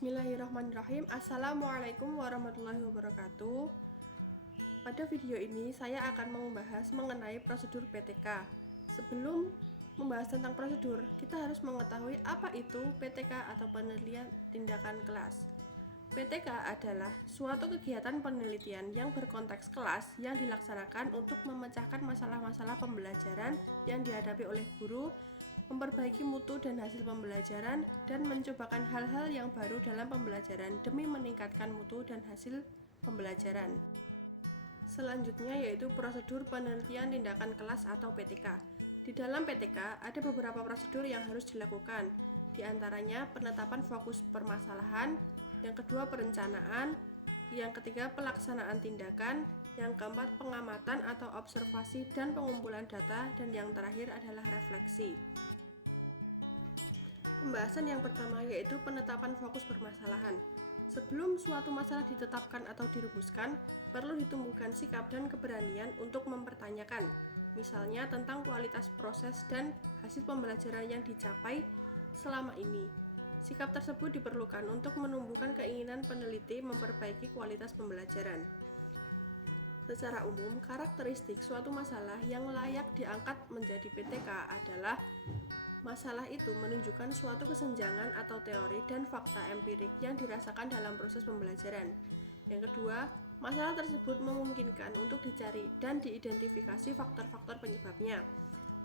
Bismillahirrahmanirrahim. Assalamualaikum warahmatullahi wabarakatuh. Pada video ini saya akan membahas mengenai prosedur PTK. Sebelum membahas tentang prosedur, kita harus mengetahui apa itu PTK atau penelitian tindakan kelas. PTK adalah suatu kegiatan penelitian yang berkonteks kelas yang dilaksanakan untuk memecahkan masalah-masalah pembelajaran yang dihadapi oleh guru, memperbaiki mutu dan hasil pembelajaran, dan mencobakan hal-hal yang baru dalam pembelajaran demi meningkatkan mutu dan hasil pembelajaran. Selanjutnya yaitu prosedur penelitian tindakan kelas atau PTK. Di dalam PTK ada beberapa prosedur yang harus dilakukan, di antaranya penetapan fokus permasalahan, yang kedua perencanaan, yang ketiga pelaksanaan tindakan, yang keempat pengamatan atau observasi dan pengumpulan data, dan yang terakhir adalah refleksi. Pembahasan yang pertama yaitu penetapan fokus permasalahan. Sebelum suatu masalah ditetapkan atau dirumuskan, perlu ditumbuhkan sikap dan keberanian untuk mempertanyakan, misalnya tentang kualitas proses dan hasil pembelajaran yang dicapai selama ini. Sikap tersebut diperlukan untuk menumbuhkan keinginan peneliti memperbaiki kualitas pembelajaran. Secara umum, karakteristik suatu masalah yang layak diangkat menjadi PTK adalah masalah itu menunjukkan suatu kesenjangan atau teori dan fakta empirik yang dirasakan dalam proses pembelajaran. Yang kedua, masalah tersebut memungkinkan untuk dicari dan diidentifikasi faktor-faktor penyebabnya.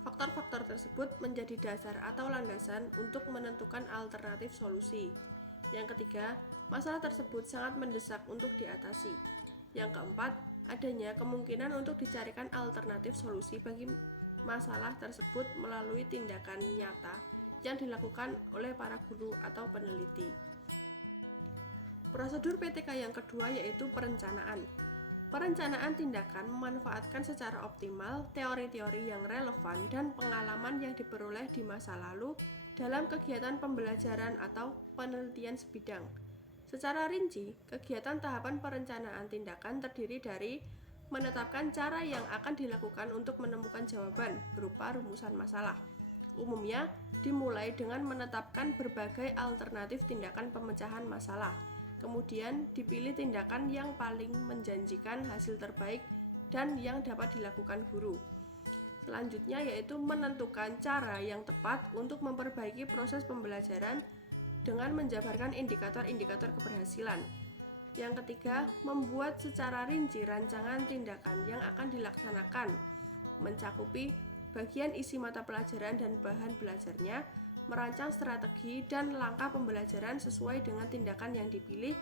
Faktor-faktor tersebut menjadi dasar atau landasan untuk menentukan alternatif solusi. Yang ketiga, masalah tersebut sangat mendesak untuk diatasi. Yang keempat, adanya kemungkinan untuk dicarikan alternatif solusi bagi masalah tersebut melalui tindakan nyata yang dilakukan oleh para guru atau peneliti. Prosedur PTK yang kedua yaitu perencanaan. Perencanaan tindakan memanfaatkan secara optimal teori-teori yang relevan dan pengalaman yang diperoleh di masa lalu dalam kegiatan pembelajaran atau penelitian sebidang. Secara rinci, kegiatan tahapan perencanaan tindakan terdiri dari menetapkan cara yang akan dilakukan untuk menemukan jawaban berupa rumusan masalah. Umumnya, dimulai dengan menetapkan berbagai alternatif tindakan pemecahan masalah. Kemudian, dipilih tindakan yang paling menjanjikan hasil terbaik dan yang dapat dilakukan guru. Selanjutnya yaitu menentukan cara yang tepat untuk memperbaiki proses pembelajaran dengan menjabarkan indikator-indikator keberhasilan. Yang ketiga, membuat secara rinci rancangan tindakan yang akan dilaksanakan, mencakupi bagian isi mata pelajaran dan bahan belajarnya, merancang strategi dan langkah pembelajaran sesuai dengan tindakan yang dipilih,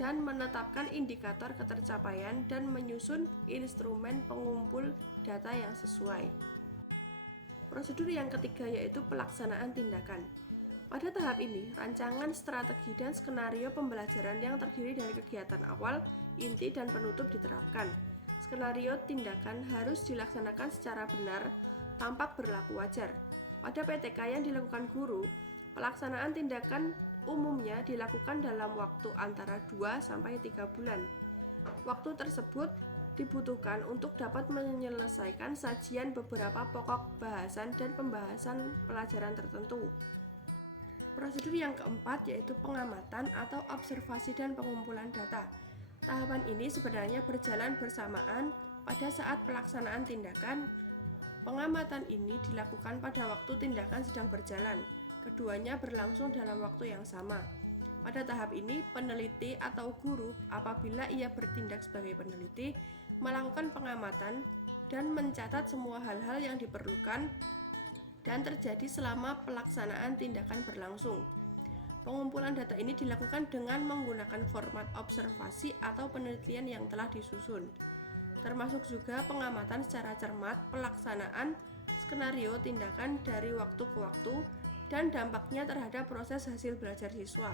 dan menetapkan indikator ketercapaian dan menyusun instrumen pengumpul data yang sesuai. Prosedur yang ketiga yaitu pelaksanaan tindakan. Pada tahap ini, rancangan strategi dan skenario pembelajaran yang terdiri dari kegiatan awal, inti, dan penutup diterapkan. Skenario tindakan harus dilaksanakan secara benar, tampak berlaku wajar. Pada PTK yang dilakukan guru, pelaksanaan tindakan umumnya dilakukan dalam waktu antara 2-3 bulan. Waktu tersebut dibutuhkan untuk dapat menyelesaikan sajian beberapa pokok bahasan dan pembahasan pelajaran tertentu. Prosedur yang keempat yaitu pengamatan atau observasi dan pengumpulan data. Tahapan ini sebenarnya berjalan bersamaan pada saat pelaksanaan tindakan. Pengamatan ini dilakukan pada waktu tindakan sedang berjalan. Keduanya berlangsung dalam waktu yang sama. Pada tahap ini, peneliti atau guru apabila ia bertindak sebagai peneliti melakukan pengamatan dan mencatat semua hal-hal yang diperlukan dan terjadi selama pelaksanaan tindakan berlangsung. Pengumpulan data ini dilakukan dengan menggunakan format observasi atau penelitian yang telah disusun, termasuk juga pengamatan secara cermat pelaksanaan skenario tindakan dari waktu ke waktu dan dampaknya terhadap proses hasil belajar siswa.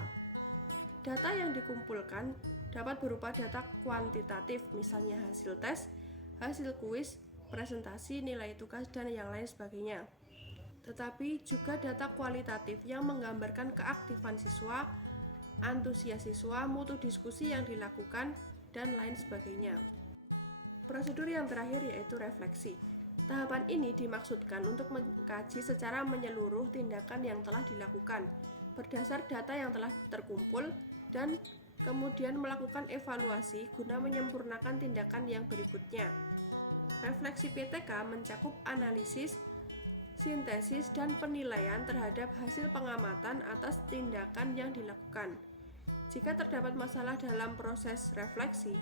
Data yang dikumpulkan dapat berupa data kuantitatif, misalnya hasil tes, hasil kuis, presentasi, nilai tugas, dan yang lain sebagainya. Tetapi juga data kualitatif yang menggambarkan keaktifan siswa, antusias siswa, mutu diskusi yang dilakukan, dan lain sebagainya. Prosedur yang terakhir yaitu refleksi. Tahapan ini dimaksudkan untuk mengkaji secara menyeluruh tindakan yang telah dilakukan, berdasar data yang telah terkumpul dan kemudian melakukan evaluasi guna menyempurnakan tindakan yang berikutnya. Refleksi PTK mencakup analisis, sintesis, dan penilaian terhadap hasil pengamatan atas tindakan yang dilakukan. Jika terdapat masalah dalam proses refleksi,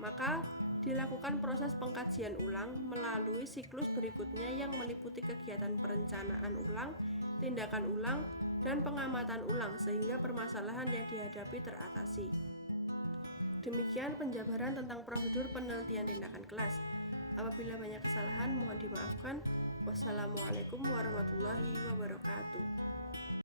maka dilakukan proses pengkajian ulang melalui siklus berikutnya yang meliputi kegiatan perencanaan ulang, tindakan ulang, dan pengamatan ulang sehingga permasalahan yang dihadapi teratasi. Demikian penjabaran tentang prosedur penelitian tindakan kelas. Apabila banyak kesalahan, mohon dimaafkan. Wassalamualaikum warahmatullahi wabarakatuh.